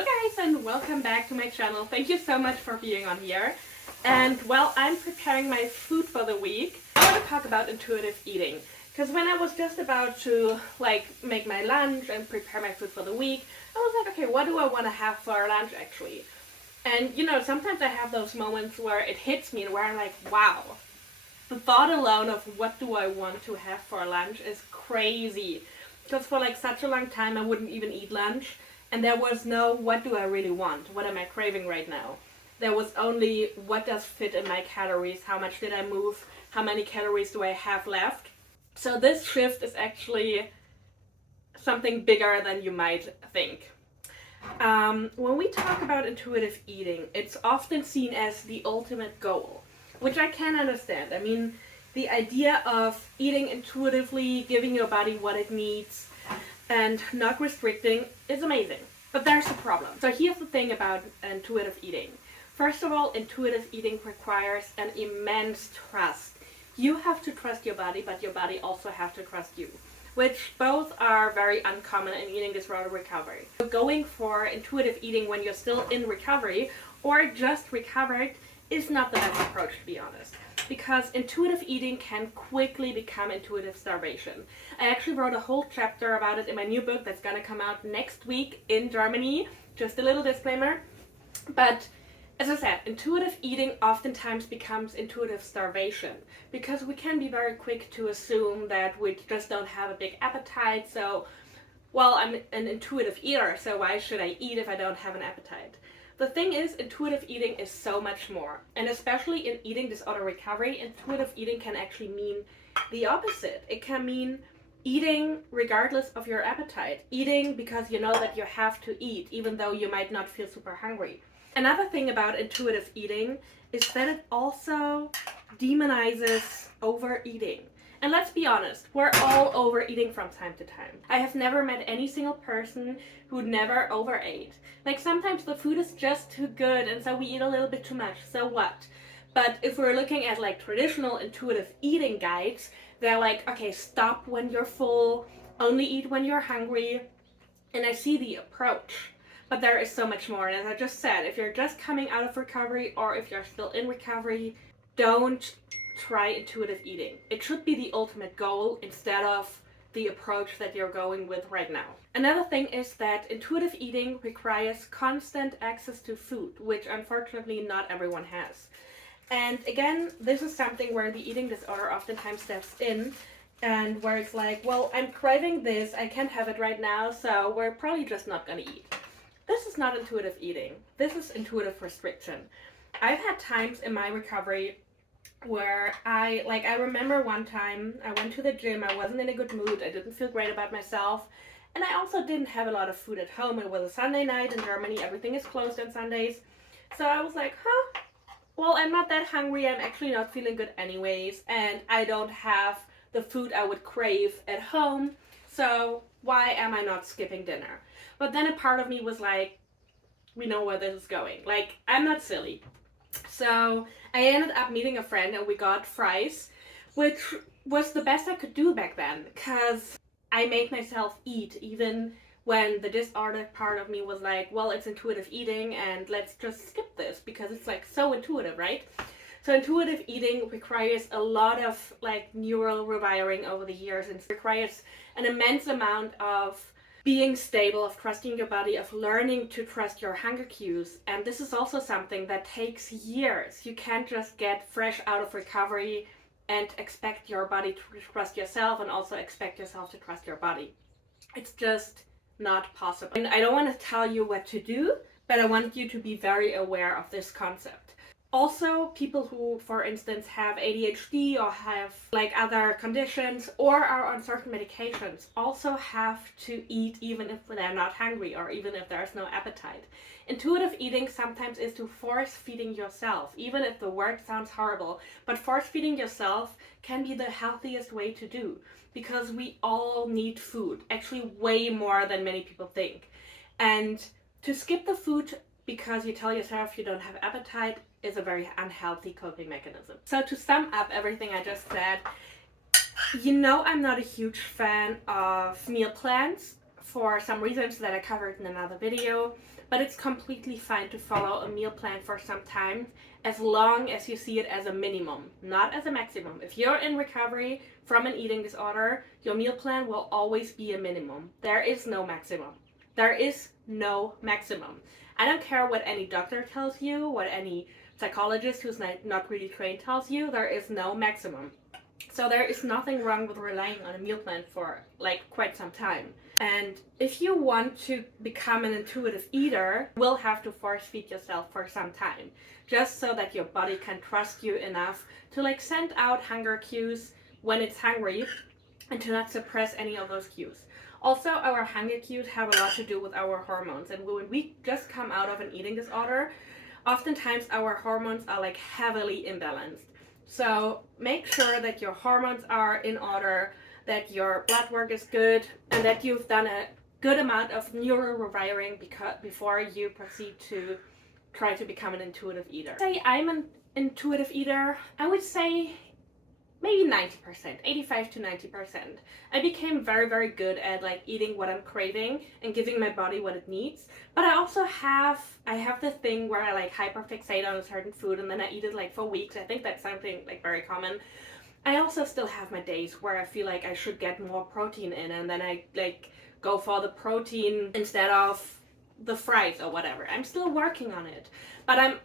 Hello guys and welcome back to my channel. Thank you so much for being on here. And well, I'm preparing my food for the week. I want to talk about intuitive eating. Because when I was just about to make my lunch and prepare my food for the week, I was like, okay, what do I want to have for lunch actually? And you know, sometimes I have those moments where it hits me and where I'm like, wow. The thought alone of what do I want to have for lunch is crazy. Because for such a long time I wouldn't even eat lunch. And there was no, what do I really want? What am I craving right now? There was only, what does fit in my calories? How much did I move? How many calories do I have left? So this shift is actually something bigger than you might think. When we talk about intuitive eating, it's often seen as the ultimate goal, which I can understand. I mean, the idea of eating intuitively, giving your body what it needs, and not restricting is amazing. But there's a problem. So here's the thing about intuitive eating. First of all, intuitive eating requires an immense trust. You have to trust your body, but your body also has to trust you, which both are very uncommon in eating disorder recovery. So going for intuitive eating when you're still in recovery or just recovered is not the best approach, to be honest. Because intuitive eating can quickly become intuitive starvation. I actually wrote a whole chapter about it in my new book that's gonna come out next week in Germany. Just a little disclaimer. But as I said, intuitive eating oftentimes becomes intuitive starvation because we can be very quick to assume that we just don't have a big appetite. So, well, I'm an intuitive eater, so why should I eat if I don't have an appetite? The thing is, intuitive eating is so much more. And especially in eating disorder recovery, intuitive eating can actually mean the opposite. It can mean eating regardless of your appetite. Eating because you know that you have to eat, even though you might not feel super hungry. Another thing about intuitive eating is that it also demonizes overeating. And let's be honest, we're all overeating from time to time. I have never met any single person who never overate. Sometimes the food is just too good and so we eat a little bit too much, so what? But if we're looking at traditional intuitive eating guides, they're like, okay, stop when you're full, only eat when you're hungry. And I see the approach. But there is so much more. And as I just said, if you're just coming out of recovery or if you're still in recovery, don't try intuitive eating. It should be the ultimate goal instead of the approach that you're going with right now. Another thing is that intuitive eating requires constant access to food, which unfortunately not everyone has. And again, this is something where the eating disorder oftentimes steps in and where it's like, well, I'm craving this, I can't have it right now, so we're probably just not gonna eat. This is not intuitive eating. This is intuitive restriction. I've had times in my recovery where I remember one time I went to the gym, I wasn't in a good mood, I didn't feel great about myself, and I also didn't have a lot of food at home. It was a Sunday night in Germany, everything is closed on Sundays. So I was like, well, I'm not that hungry, I'm actually not feeling good anyways, and I don't have the food I would crave at home, so why am I not skipping dinner? But then a part of me was like, we know where this is going. I'm not silly. So I ended up meeting a friend and we got fries, which was the best I could do back then because I made myself eat even when the disordered part of me was like, well, it's intuitive eating and let's just skip this because it's so intuitive, right? So intuitive eating requires a lot of neural rewiring over the years and requires an immense amount of being stable, of trusting your body, of learning to trust your hunger cues. And this is also something that takes years. You can't just get fresh out of recovery and expect your body to trust yourself and also expect yourself to trust your body. It's just not possible. And I don't want to tell you what to do, but I want you to be very aware of this concept. Also, people who, for instance, have ADHD or have other conditions or are on certain medications also have to eat even if they're not hungry or even if there's no appetite. Intuitive eating sometimes is to force feeding yourself, even if the word sounds horrible, but force feeding yourself can be the healthiest way to do because we all need food, actually way more than many people think. And to skip the food because you tell yourself you don't have appetite is a very unhealthy coping mechanism. So to sum up everything I just said, I'm not a huge fan of meal plans for some reasons that I covered in another video. but it's completely fine to follow a meal plan for some time as long as you see it as a minimum, not as a maximum. If you're in recovery from an eating disorder, your meal plan will always be a minimum. There is no maximum. There is no maximum. I don't care what any doctor tells you, what any psychologist who's not really trained tells you, there is no maximum. So there is nothing wrong with relying on a meal plan for like quite some time. And if you want to become an intuitive eater, you will have to force feed yourself for some time, just so that your body can trust you enough to like send out hunger cues when it's hungry and to not suppress any of those cues. Also, our hunger cues have a lot to do with our hormones, and when we just come out of an eating disorder, oftentimes our hormones are like heavily imbalanced. So make sure that your hormones are in order, that your blood work is good, and that you've done a good amount of neural rewiring before you proceed to try to become an intuitive eater. Say I'm an intuitive eater, I would say maybe 90%, 85 to 90%. I became very, very good at like eating what I'm craving and giving my body what it needs. But I also have the thing where I like hyperfixate on a certain food and then I eat it like for weeks. I think that's something like very common. I also still have my days where I feel like I should get more protein in, and then I like go for the protein instead of the fries or whatever. I'm still working on it, but I'm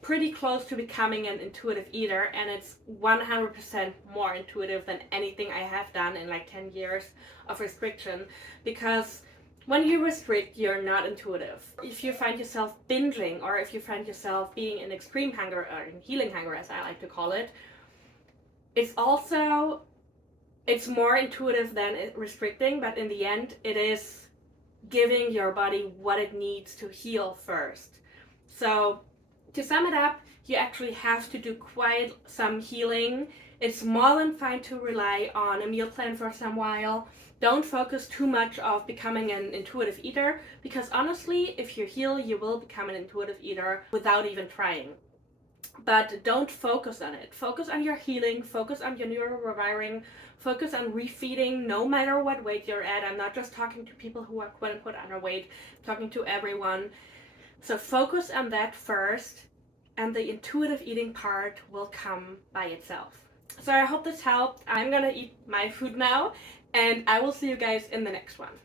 pretty close to becoming an intuitive eater, and it's 100% more intuitive than anything I have done in like 10 years of restriction, because when you restrict, you're not intuitive. If you find yourself binging, or if you find yourself being in extreme hunger, or in healing hunger as I like to call it, it's more intuitive than restricting, but in the end, it is giving your body what it needs to heal first. So to sum it up, you actually have to do quite some healing. It's more than fine to rely on a meal plan for some while. Don't focus too much on becoming an intuitive eater, because honestly, if you heal, you will become an intuitive eater without even trying. But don't focus on it. Focus on your healing, focus on your neural rewiring, focus on refeeding no matter what weight you're at. I'm not just talking to people who are quote unquote underweight, I'm talking to everyone. So focus on that first, and the intuitive eating part will come by itself. So I hope this helped. I'm gonna eat my food now, and I will see you guys in the next one.